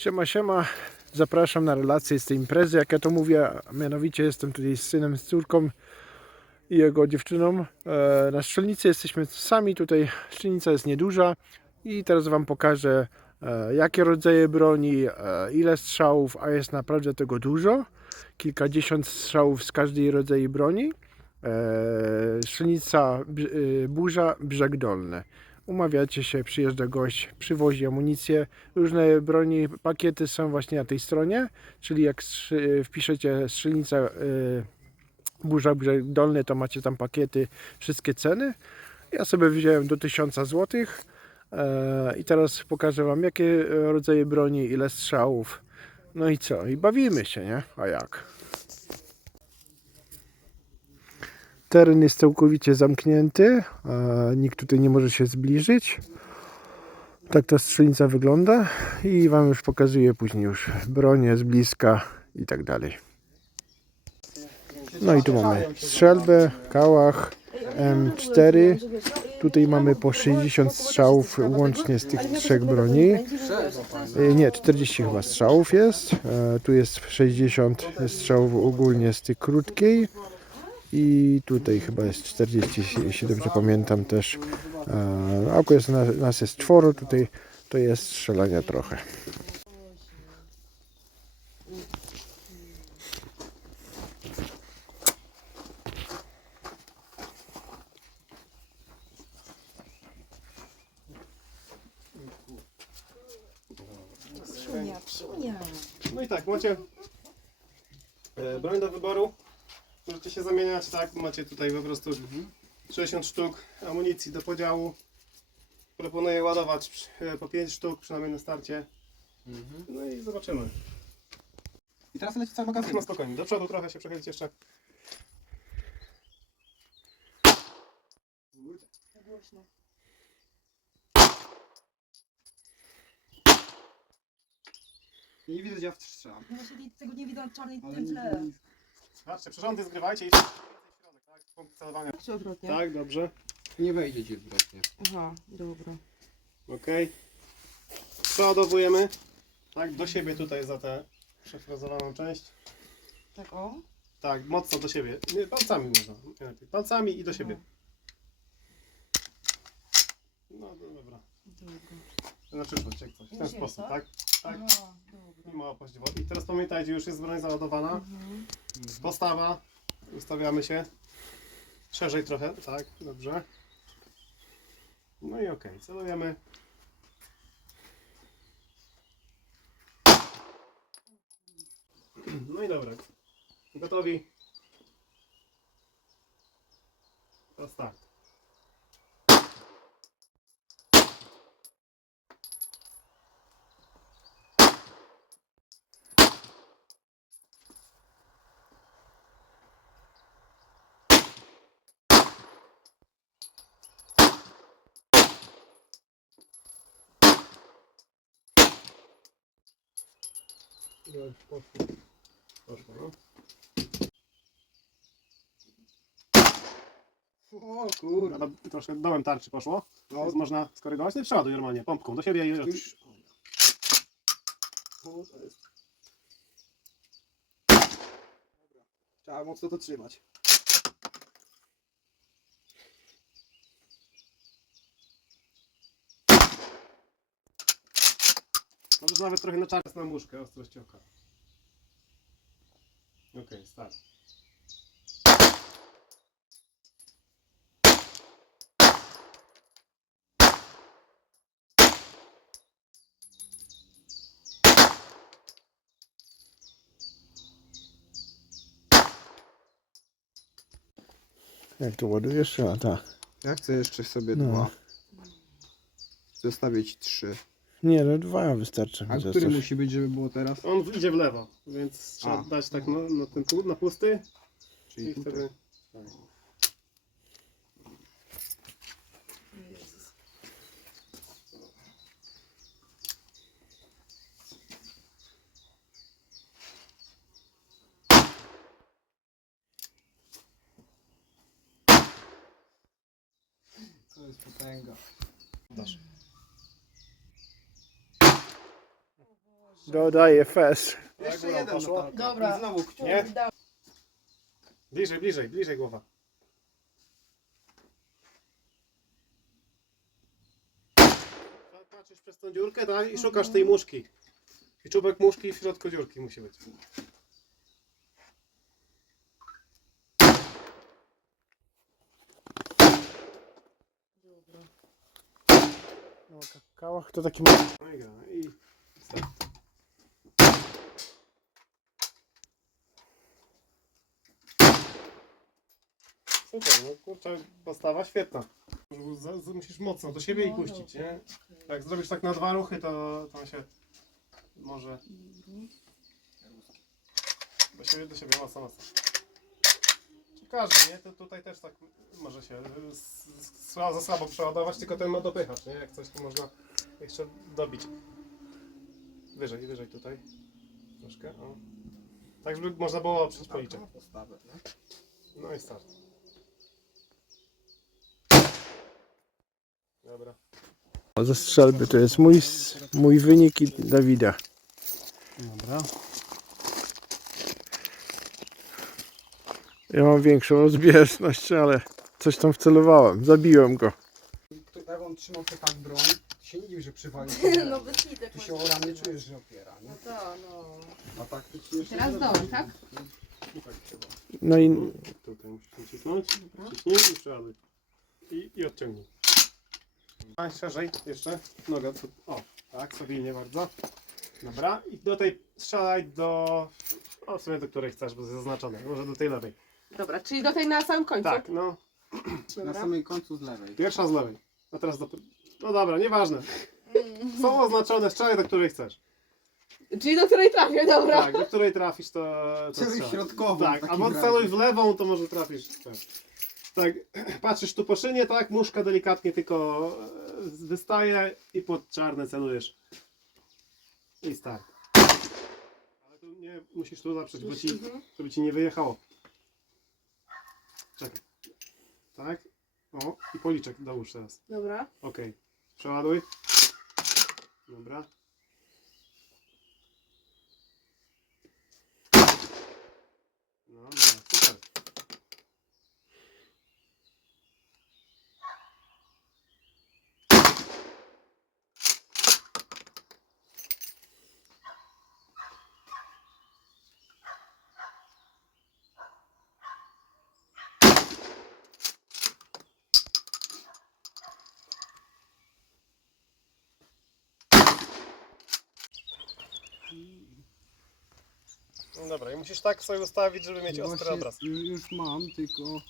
Siema, siema. Zapraszam na relację z tej imprezy, jak ja to mówię. Mianowicie jestem tutaj z synem, z córką i jego dziewczyną. E, Na strzelnicy jesteśmy sami. Tutaj strzelnica jest nieduża. I teraz Wam pokażę, e, jakie rodzaje broni, e, ile strzałów, a jest naprawdę tego dużo. Kilkadziesiąt strzałów z każdej rodzaju broni. Strzelnica Burza, Brzeg Dolny. Umawiacie się, przyjeżdża gość, przywozi amunicję. Różne broni, pakiety są właśnie na tej stronie, czyli jak strzy- wpiszecie strzelnica y, Burza Brzeg Dolny, to macie tam pakiety, wszystkie ceny. Ja sobie wziąłem do 1000 zł e, i teraz pokażę Wam jakie rodzaje broni, ile strzałów. No i co? I bawimy się, nie? A jak? Teren jest całkowicie zamknięty, nikt tutaj nie może się zbliżyć. Tak ta strzelnica wygląda i Wam już pokazuję później już bronię z bliska i tak dalej. No i tu mamy strzelbę, kałach M4. Tutaj mamy po 60 strzałów łącznie z tych trzech broni. E, Nie, 40 chyba strzałów jest. E, Tu jest 60 strzałów ogólnie z tej krótkiej. I tutaj chyba jest 40, jeśli dobrze pamiętam też. E, Akurat nas, nas jest czworo, tutaj to jest strzelania trochę. Psunia, psunia. No i tak, macie e, broń do wyboru. Możecie się zamieniać, tak? Macie tutaj po prostu 60 sztuk amunicji do podziału. Proponuję ładować e, po 5 sztuk, przynajmniej na starcie. No i zobaczymy. I teraz leci cały magazyn. No spokojnie, do przodu trochę się przechylić jeszcze. Głośno. Nie widzę, gdzie ja strzelam. No właśnie tego nie widać czarnej tle. Patrzcie, przyrządy zgrywajcie i w środek, tak? Punkt celowania. Czy odwrotnie? Tak, dobrze. Nie wejdzie ci zwrotnie. Aha, dobra. Okej. Przeładowujemy. Tak, do siebie tutaj za tę przefrazowaną część. Tak o. Tak, mocno do siebie. Nie, palcami można. Palcami i do siebie. No, no dobra. Dobra. Na przyszłość, jak coś. W ten Już jest, sposób, tak? tak? Tak. Aha, I dobra. mała. I teraz pamiętajcie, już jest broń załadowana. Mhm. Postawa. Ustawiamy się. Szerzej trochę, tak? Dobrze. No i okej, celujemy. No i dobra. Gotowi? To start. Już poszło. Poszło, no. O kurde. Ale troszkę dołem tarczy poszło. No. Więc można skorygować. No i przeładuj normalnie, pompką do siebie i Już. O, to jest. Dobra. Trzeba mocno to trzymać. Możesz nawet trochę na czas na muszkę, ostrość oka. Okej, start. Jak to ładujesz? A tak. Ja chcę jeszcze sobie No. dwa. Zostawić trzy. Nie, no dwa wystarczy. A Zostaw. który musi być, żeby było teraz? On idzie w lewo, więc trzeba A. dać tak na, na ten pu- na pusty Czyli i tutaj. wtedy... To jest potęga. Dodaję fest. Jeszcze góra jeden poszło. Dobra. I znowu kciuk. Nie? Bliżej, bliżej, bliżej głowa. Patrzysz przez tą dziurkę tak, i szukasz tej muszki. I czubek muszki w środku dziurki musi być. No, kałach to taki... ma- No i gra. I start. Super, no kurczę, postawa świetna. Z- z- Musisz mocno do siebie i No, puścić, dobra. nie? Jak zrobisz tak na dwa ruchy, to, to się może do siebie, do siebie mocno, mocno. Czy Każdy, nie? To tutaj też tak może się s- s- za słabo przeładować, tylko ten ma dopychacz, nie? Jak coś to można jeszcze dobić. Wyżej, wyżej tutaj. Troszkę, o. Tak, żeby można było oprzeć policzek. Postawę, no. No i start. Dobra. O, ze strzelby to jest mój, mój wynik i Dawida. Dobra. Ja mam większą rozbieżność, ale coś tam wcelowałem. Zabiłem go. To Jak on trzymał się tak broń, się nie dziwi, że przywalił. No bez. Tu się o ramię czujesz, że opiera, nie? No to, no. A tak to ci jeszcze Teraz zrobi. tak? I tak trzeba. No i Tutaj musisz nacisnąć. Ciśnij i. I, i odciągnij. A szerzej jeszcze. Noga tu. O, tak, stabilnie bardzo. Dobra. I do tej strzelaj do. O, w sumie do której chcesz, bo jest zaznaczone. Może do tej lewej. Dobra, czyli do tej na samym końcu? Tak, no. Na Dobra. samej końcu z lewej. Pierwsza z lewej. A teraz do. No dobra, nieważne. Są oznaczone, strzelaj do której chcesz. Czyli do której trafię, dobra. Tak, do której trafisz, to. to strzelaj. środkową w Tak, takim albo razie. celuj w lewą, to może trafisz. Tak. Tak, patrzysz tu po szynie, tak, muszka delikatnie tylko e, wystaje i pod czarne celujesz. I start. Ale tu nie musisz tu zaprzeć, bo ci, Mhm. żeby ci nie wyjechało. Czekaj. Tak. O, i policzek dołóż teraz. Dobra. Okej. Przeładuj. Dobra. No, dobra, super. No dobra, i musisz tak sobie ustawić, żeby mieć ostry Właśnie obraz. Już, już mam, tylko...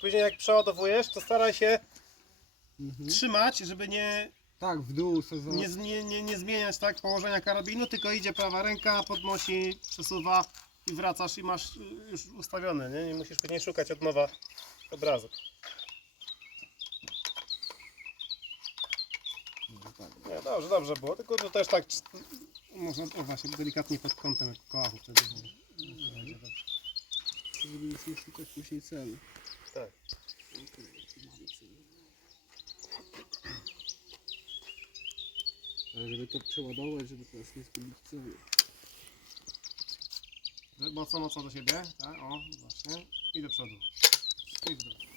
Później jak przeładowujesz, to staraj się Mhm. trzymać, żeby nie, Tak, w dół nie, nie, nie, nie zmieniać tak położenia karabinu, tylko idzie prawa ręka, podnosi, przesuwa i wracasz i masz y, już ustawione, nie? Nie musisz później szukać od nowa obrazu. Nie, dobrze, dobrze było, tylko to też tak można, o właśnie, delikatnie pod kątem jak kołachu wtedy będzie dobrze. Żeby już nie szukać później celu. Tak. Ale żeby to przeładować, żeby teraz nie zgubić celu. Mocno, mocno do siebie, tak, o, właśnie, i do przodu. I w dół.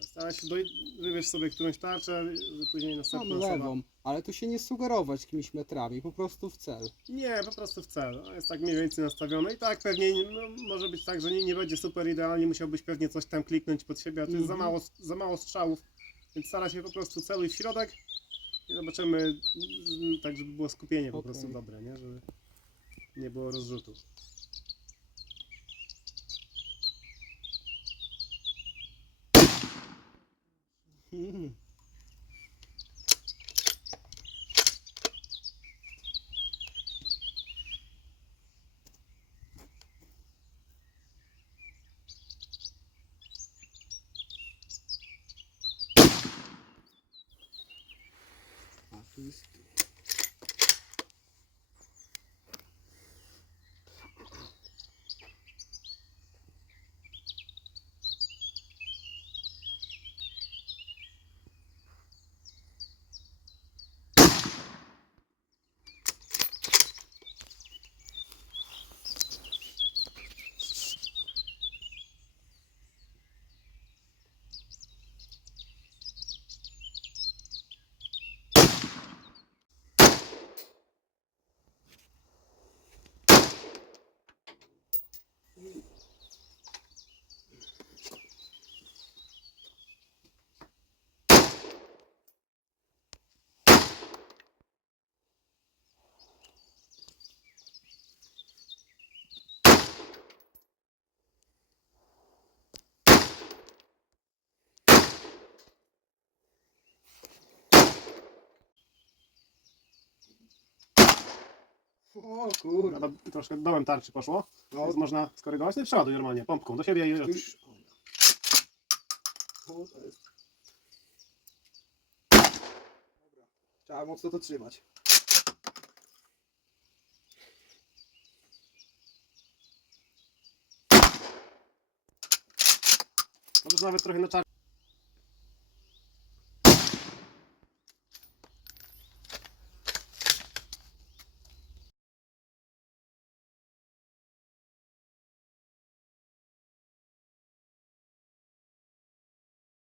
Staraj się, do, wybierz sobie którąś tarczę, później Mam następna osoba... lewą, ale tu się nie sugerować jakimiś metrami, po prostu w cel. Nie, po prostu w cel. No, Jest tak mniej więcej nastawione i tak pewnie no, może być tak, że nie, nie będzie super idealnie, musiałbyś pewnie coś tam kliknąć pod siebie, a to jest za Mhm. mało, za mało strzałów, więc stara się po prostu celuj w środek i zobaczymy mm, tak, żeby było skupienie po Okej. prostu dobre, nie? Żeby nie było rozrzutu. Mhm. A O kurde. No, troszkę dołem tarczy poszło. No, Więc można skorygować. No i przeładuj normalnie, pompką do siebie i już. O, to jest. Dobra. Trzeba mocno to trzymać. możesz nawet trochę na czarno